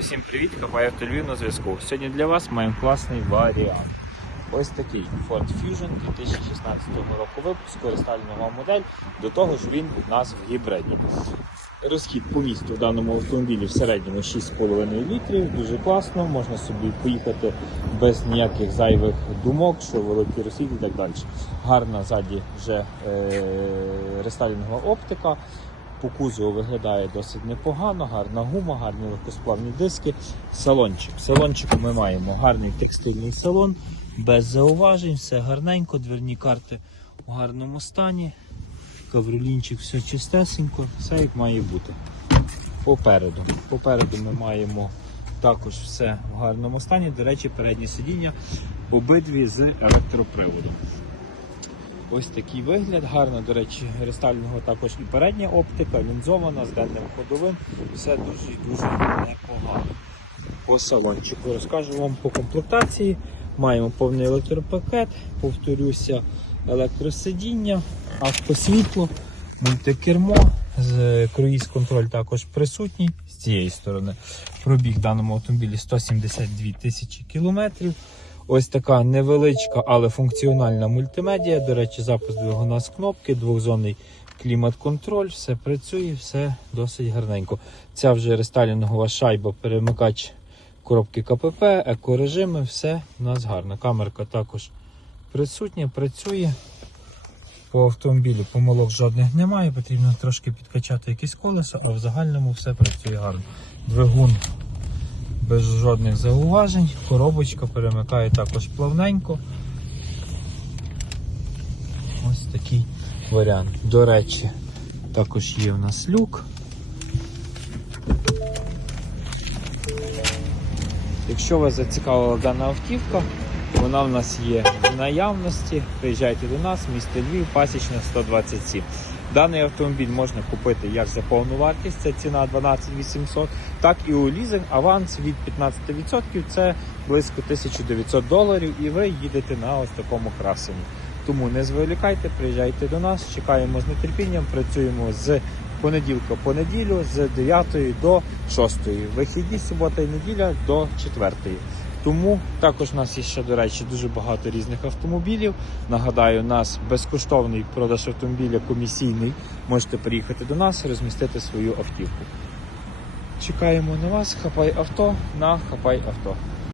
Всім привіт, Хапай Автолюбів на зв'язку. Сьогодні для вас маємо класний варіант. Ось такий Ford Fusion 2016 року випуску, рестайлінова модель, до того ж він у нас в гібриді. Розхід по місту в даному автомобілі в середньому 6,5 літрів, дуже класно, можна собі поїхати без ніяких зайвих думок, що великий розхід і так далі. Гарна ззаді вже е- рестайлінгова оптика. По кузову виглядає досить непогано, гарна гума, гарні легкосплавні диски. Салончик. В салончику ми маємо гарний текстильний салон, без зауважень, все гарненько, дверні карти у гарному стані. Ковролінчик все чистесенько, все як має бути. Попереду. Попереду ми маємо також все в гарному стані. До речі, передні сидіння обидві з електроприводом. Ось такий вигляд, гарно, до речі, рестайлінгова також і передня оптика, лінзована з денним ходовим. Все дуже дуже непогано. По салончику розкажу вам по комплектації. Маємо повний електропакет, повторюся, електросидіння, автосвітло, мультикермо, круїз-контроль також присутній з цієї сторони. Пробіг в даному автомобілі 172 тисячі кілометрів. Ось така невеличка, але функціональна мультимедіа. До речі, запуск двигуна з кнопки, двохзонний клімат-контроль, все працює, все досить гарненько. Ця вже рестайлінгова шайба, перемикач коробки КПП, екорежими, все у нас гарно. Камерка також присутня, працює. По автомобілю помилок жодних немає, потрібно трошки підкачати якесь колесо, а в загальному все працює гарно. Двигун без жодних зауважень. Коробочка перемикає також плавненько. Ось такий варіант. До речі, також є в нас люк. Якщо вас зацікавила дана автівка, вона в нас є в наявності. Приїжджайте до нас, місто Львів, пасічна 127. Даний автомобіль можна купити як за повну вартість, це ціна 12 800, так і у лізинг аванс від 15%, це близько 1900 доларів, і ви їдете на ось такому красені. Тому не зволікайте, приїжджайте до нас, чекаємо з нетерпінням, працюємо з понеділка по неділю з 9 до 6. Вихідні субота і неділя до 4. Тому також у нас є ще, до речі, дуже багато різних автомобілів. Нагадаю, у нас безкоштовний продаж автомобіля комісійний. Можете приїхати до нас, розмістити свою автівку. Чекаємо на вас, хапай авто на хапай авто.